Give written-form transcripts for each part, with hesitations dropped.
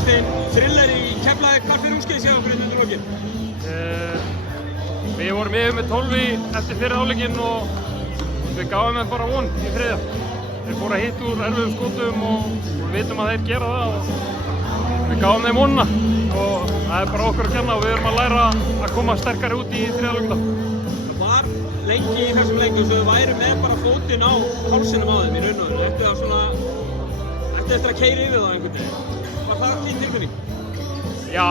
Kristinn, thriller í Keflavík, hvað fyrir úrskeiðis hjá okkur undir lokin? Við vorum yfir með 12 eftir fyrri hálfleikinn og við gáum þeim bara von í þriðja. Þeir fóru að hitta úr erfiðum skotum og við vitum að þeir gera það og við gáum þeim vonina og það er bara okkur að kenna og við erum að læra að koma sterkari út í þriðja hálfleikinn. Það var lengi í þessum leikjum svo við værum með bara fótinn á hálsinum á þeim í raun og veru. Ætti eftir að keyra yfir það einhvern veginn. Var það þín tilfinning? Já,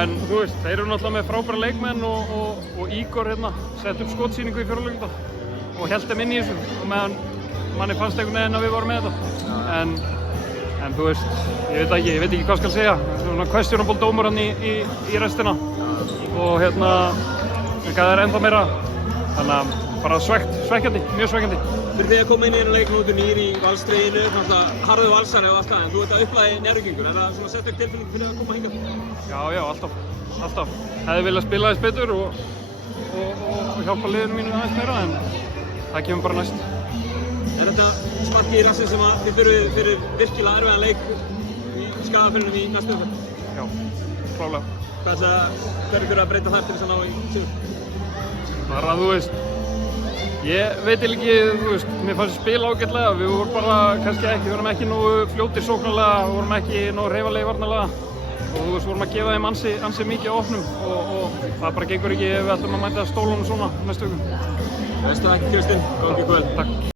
en þú veist, þeir eru náttúrulega með frábæra leikmenn og Ígor hérna sett upp skotsýningu í fjórhálfleikinn og hélt þeim inn í þessu og meðan manni fannst einhvern veginn að við vorum með þetta. En þú veist, ég veit ekki hvað skal segja. Svona questionable dómur hann í restina og hérna, það er ennþá meira. Þannig að bara svekkjandi, mjög svekkjandi. Fyrir því að koma inn í einu leik nútu nýr í valstriðinu, náttúrulega harðu valsari og allt það, en þú ert að upplagi Njarðvíkingur. Er það svona sérstök tilfinning fyrir að koma hingað? Já, alltaf. Hefði viljað spila þess betur og hjálpa liðinu mínu aðeins meira, en það kemur bara næst. Er þetta sparki í rassinn sem að þið þurfið fyrir virkilega erfiðan leik í Skagafirðinum í næstu umferð? Já, klálega. Hverju þurfa að breyta þar til þess að ná í sigur? Bara, þú veist, ég veit ekki, þú veist, mér fannst spila ágætlega, við vorum bara kannski ekki, við vorum ekki nógu fljótir sóknarlega, við vorum ekki nógu hreyfanlegir varnarlega og þú veist, vorum að gefa þeim ansi mikið á opnum og það bara gengur ekki ef við ætlum að mæta stólunum svona næstu viku. Veistu það ekki, Kristinn? Gangi vel. Takk.